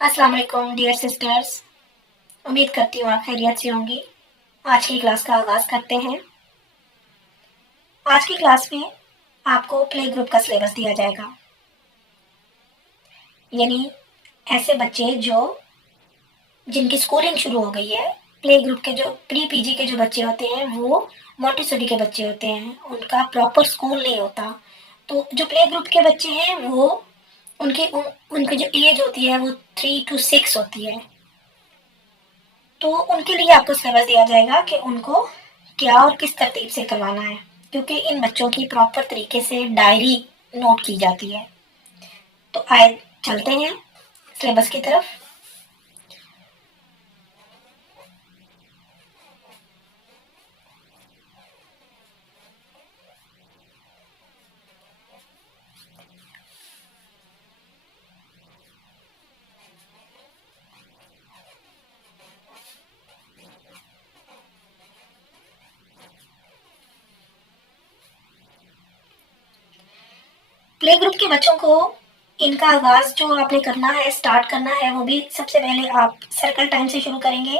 अस्सलाम वालेकुम dear sisters. उम्मीद करती हूँ आप खैरियत से होंगी। आज की क्लास का आगाज करते हैं। आज की क्लास में आपको प्ले ग्रुप का सिलेबस दिया जाएगा, यानी ऐसे बच्चे जो जिनकी स्कूलिंग शुरू हो गई है। प्ले ग्रुप के जो प्री पीजी के जो बच्चे होते हैं वो मोंटेसोरी के बच्चे होते हैं, उनका प्रॉपर स्कूल नहीं होता। तो जो प्ले ग्रुप के बच्चे हैं वो उनकी जो एज होती है वो 3 to 6 होती है। तो उनके लिए आपको सिलेबस दिया जाएगा कि उनको क्या और किस तरतीब से करवाना है, क्योंकि इन बच्चों की प्रॉपर तरीके से डायरी नोट की जाती है। तो आए चलते हैं सिलेबस की तरफ। प्ले ग्रुप के बच्चों को इनका आगाज जो आपने करना है, स्टार्ट करना है, वो भी सबसे पहले आप सर्कल टाइम से शुरू करेंगे।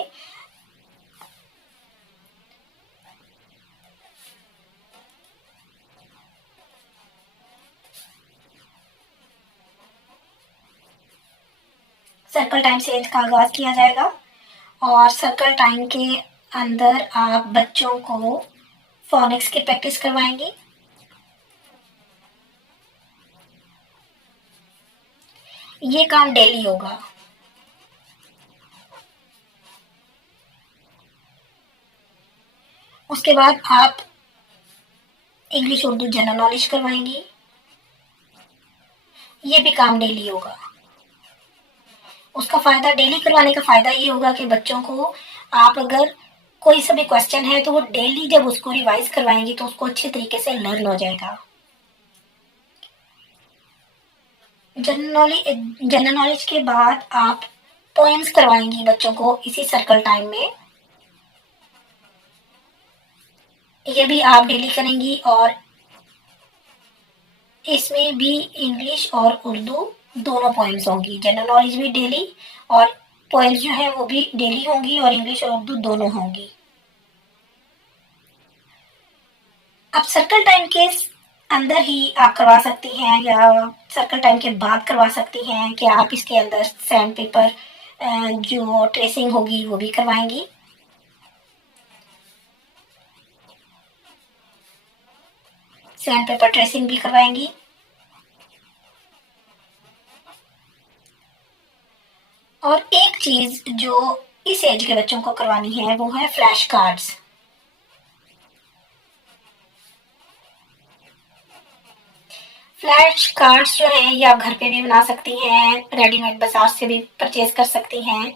सर्कल टाइम से इनका आगाज किया जाएगा और सर्कल टाइम के अंदर आप बच्चों को फोनिक्स की प्रैक्टिस करवाएंगे। ये काम डेली होगा। उसके बाद आप इंग्लिश उर्दू जनरल नॉलेज करवाएंगी। ये भी काम डेली होगा। उसका फायदा, डेली करवाने का फायदा ये होगा कि बच्चों को आप अगर कोई सा भी क्वेश्चन है तो वो डेली जब उसको रिवाइज करवाएंगी तो उसको अच्छे तरीके से लर्न हो जाएगा। जनरल नॉलेज के बाद आप पोएम्स करवाएंगी बच्चों को इसी सर्कल टाइम में। ये भी आप डेली करेंगी और इसमें भी इंग्लिश और उर्दू दोनों पोएम्स होंगी। जनरल नॉलेज भी डेली और पोएम्स जो है वो भी डेली होंगी और इंग्लिश और उर्दू दोनों होंगी। आप सर्कल टाइम के अंदर ही आप करवा सकती हैं या सर्कल टाइम के बाद करवा सकती हैं कि आप इसके अंदर सैंड पेपर जो ट्रेसिंग होगी वो भी करवाएंगी। सैंड पेपर ट्रेसिंग भी करवाएंगी। और एक चीज जो इस एज के बच्चों को करवानी है वो है फ्लैश कार्ड्स। फ्लैश कार्ड्स जो है ये आप घर पे भी बना सकती हैं, रेडीमेड बाजार से भी परचेज कर सकती हैं।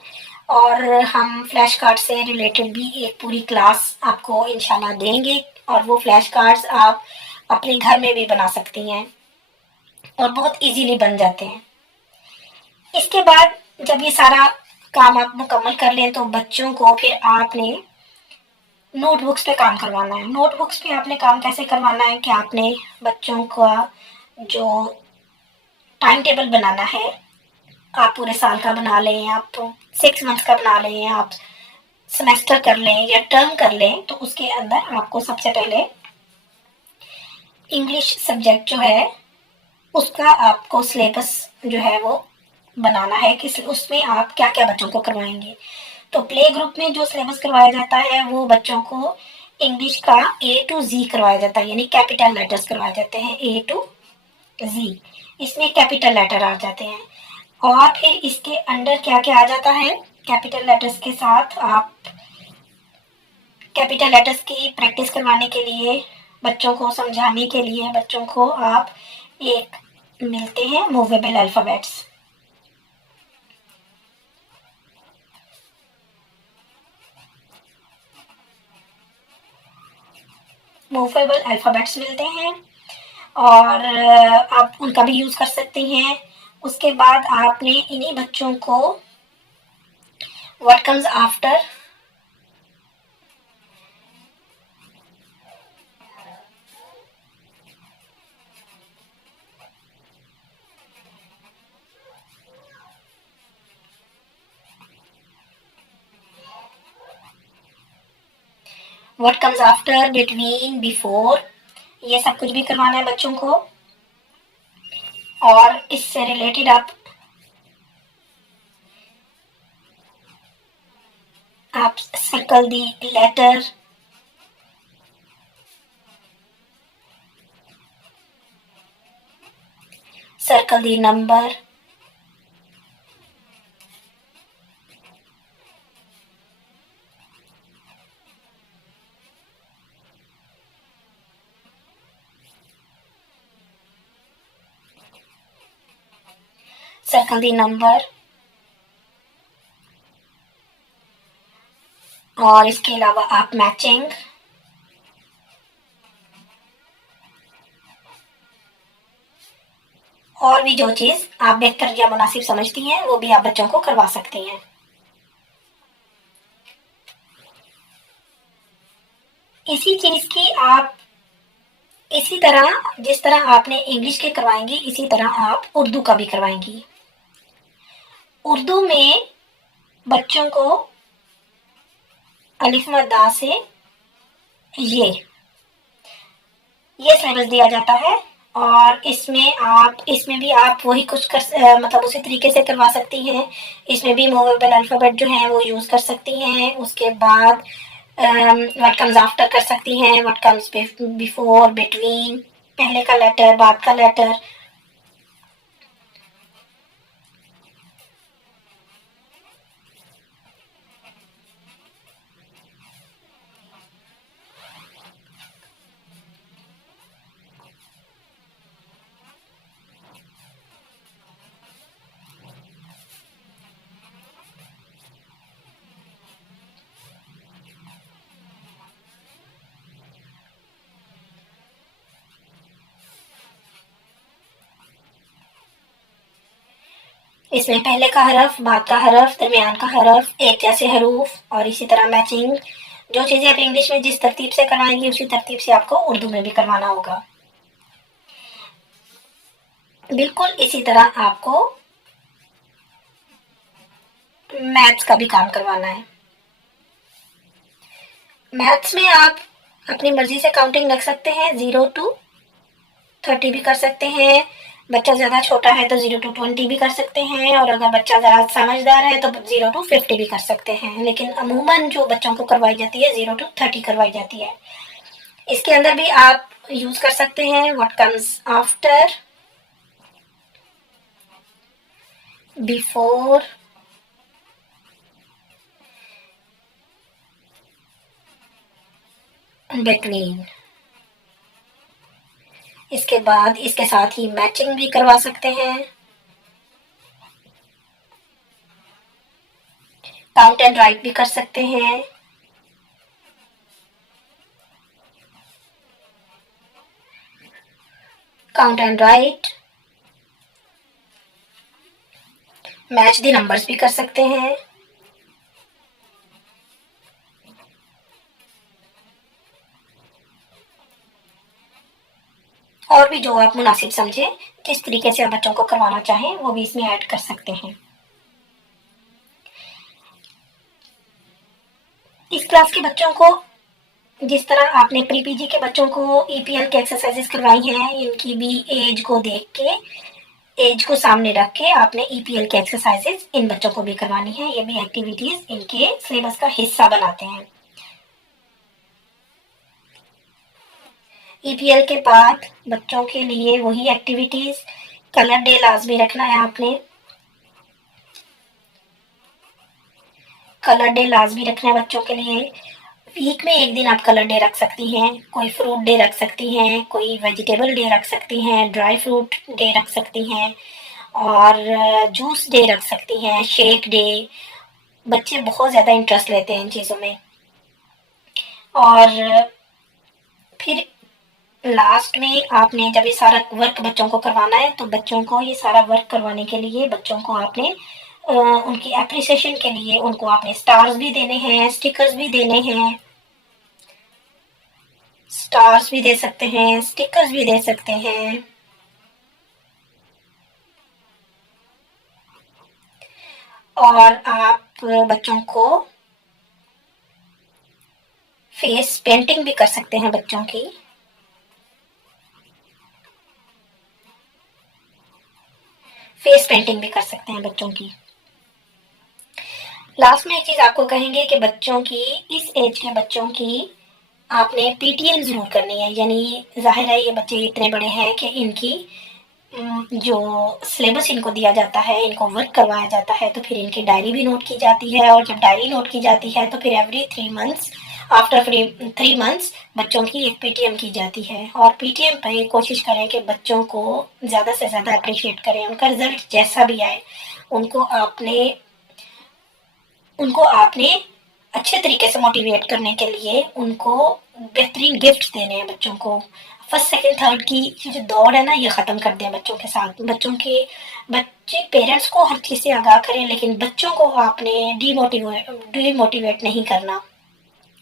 और हम फ्लैश कार्ड से रिलेटेड भी एक पूरी क्लास आपको इंशाल्लाह देंगे और वो फ्लैश कार्ड्स आप अपने घर में भी बना सकती हैं और बहुत इजीली बन जाते हैं। इसके बाद जब ये सारा काम आप मुकम्मल कर लें तो बच्चों को फिर आपने नोटबुक्स पे काम करवाना है। नोटबुक्स पे आपने काम कैसे करवाना है कि आपने बच्चों का जो टाइम टेबल बनाना है, आप पूरे साल का बना लें, आप 6 मंथ का बना लें, आप सेमेस्टर कर लें या टर्म कर लें, तो उसके अंदर आपको सबसे पहले इंग्लिश सब्जेक्ट जो है उसका आपको सिलेबस जो है वो बनाना है कि उसमें आप क्या क्या बच्चों को करवाएंगे। तो प्ले ग्रुप में जो सिलेबस करवाया जाता है वो बच्चों को इंग्लिश का A to Z करवाया जाता है, यानी कैपिटल लेटर्स करवाए जाते हैं A to Z। इसमें कैपिटल लेटर आ जाते हैं और फिर इसके अंडर क्या क्या आ जाता है। कैपिटल लेटर्स के साथ आप कैपिटल लेटर्स की प्रैक्टिस करवाने के लिए, बच्चों को समझाने के लिए बच्चों को आप एक मिलते हैं मूवेबल अल्फाबेट्स। मूवेबल अल्फाबेट्स मिलते हैं और आप उनका भी यूज कर सकती हैं। उसके बाद आपने इन्हीं बच्चों को what comes after what comes after, between, before, ये सब कुछ भी करवाना है बच्चों को। और इससे रिलेटेड आप circle the letter, circle the number, circle the number. और इसके अलावा आप मैचिंग, और भी जो चीज आप बेहतर या मुनासिब समझती हैं वो भी आप बच्चों को करवा सकती हैं। इसी चीज की आप इसी तरह, जिस तरह आपने इंग्लिश के करवाएंगी इसी तरह आप उर्दू का भी करवाएंगी। उर्दू में बच्चों को अलिफ मद्दा से ये सिलेबस दिया जाता है। और इसमें भी आप वही कुछ मतलब उसी तरीके से करवा सकती हैं। इसमें भी मूवेबल अल्फाबेट जो है वो यूज कर सकती हैं। उसके बाद व्हाट कम्स आफ्टर कर सकती हैं, व्हाट कम्स बिफोर, बिटवीन, पहले का लेटर, बाद का लेटर। इसमें पहले का हरफ, बाद का हरफ, दरमियान का हरफ, एक जैसे हरूफ और इसी तरह मैचिंग। जो चीजें आप इंग्लिश में जिस तरतीब से करवाएंगी उसी तरतीब से आपको उर्दू में भी करवाना होगा। बिल्कुल इसी तरह आपको मैथ्स का भी काम करवाना है। मैथ्स में आप अपनी मर्जी से काउंटिंग रख सकते हैं, 0 to 30 भी कर सकते हैं। बच्चा ज्यादा छोटा है तो 0 to 20 भी कर सकते हैं, और अगर बच्चा जरा समझदार है तो 0 to 50 भी कर सकते हैं। लेकिन अमूमन जो बच्चों को करवाई जाती है 0 to 30 करवाई जाती है। इसके अंदर भी आप यूज कर सकते हैं what comes after, before, between. इसके बाद इसके साथ ही मैचिंग भी करवा सकते हैं, काउंट एंड राइट भी कर सकते हैं। Count and right, match the numbers भी कर सकते हैं। और भी जो आप मुनासिब समझे, जिस तरीके से आप बच्चों को करवाना चाहें वो भी इसमें ऐड कर सकते हैं। इस क्लास के बच्चों को जिस तरह आपने प्री पीजी के बच्चों को ईपीएल के एक्सरसाइजेस करवाई हैं, इनकी भी एज को देख के, एज को सामने रख के आपने ईपीएल के एक्सरसाइजेस इन बच्चों को भी करवानी है। ये भी एक्टिविटीज इनके सिलेबस का हिस्सा बनाते हैं। ईपीएल के बाद बच्चों के लिए वही एक्टिविटीज, कलर डे लाजमी रखना है आपने। कलर डे लाजमी रखना है बच्चों के लिए। वीक में एक दिन आप कलर डे रख सकती हैं, कोई फ्रूट डे रख सकती हैं, कोई वेजिटेबल डे रख सकती हैं, ड्राई फ्रूट डे रख सकती हैं, और जूस डे रख सकती हैं, शेक डे। बच्चे बहुत ज़्यादा इंटरेस्ट लेते हैं इन चीज़ों में। और फिर लास्ट में आपने जब ये सारा वर्क बच्चों को करवाना है तो बच्चों को ये सारा वर्क करवाने के लिए बच्चों को आपने उनकी एप्रिसिएशन के लिए उनको आपने स्टार्स भी देने हैं, स्टिकर्स भी देने हैं। स्टार्स भी दे सकते हैं, स्टिकर्स भी दे सकते हैं। और आप बच्चों को फेस पेंटिंग भी कर सकते हैं बच्चों की। फेस पेंटिंग भी कर सकते हैं बच्चों की। लास्ट में एक चीज आपको कहेंगे कि बच्चों की, इस एज के बच्चों की आपने पीटीएम जरूर करनी है। यानी जाहिर है ये बच्चे इतने बड़े हैं कि इनकी जो सिलेबस इनको दिया जाता है, इनको वर्क करवाया जाता है, तो फिर इनकी डायरी भी नोट की जाती है। और जब डायरी नोट की जाती है तो फिर एवरी 3 मंथ्स, आफ्टर 3 मंथ्स बच्चों की एक पीटीएम की जाती है। और पीटीएम पे कोशिश करें कि बच्चों को ज़्यादा से ज़्यादा अप्रिशिएट करें। उनका रिजल्ट जैसा भी आए, उनको आपने उनको आपने अच्छे तरीके से मोटिवेट करने के लिए उनको बेहतरीन गिफ्ट देने हैं बच्चों को। फर्स्ट सेकंड थर्ड की जो दौड़ है ना, ये ख़त्म कर दें बच्चों के साथ। बच्चे पेरेंट्स को हर चीज़ से आगाह करें, लेकिन बच्चों को आपने डीमोटिवेट नहीं करना।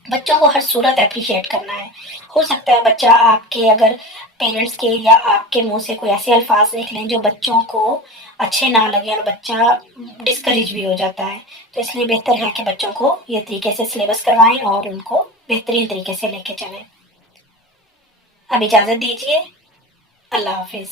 बच्चों को हर सूरत अप्रिशिएट करना है। हो सकता है बच्चा आपके, अगर पेरेंट्स के या आपके मुंह से कोई ऐसे अल्फाज निकलें जो बच्चों को अच्छे ना लगे और बच्चा डिस्करेज भी हो जाता है। तो इसलिए बेहतर है कि बच्चों को ये तरीके से सिलेबस करवाएं और उनको बेहतरीन तरीके से लेके चलें। अब इजाज़त दीजिए। अल्लाह हाफिज़।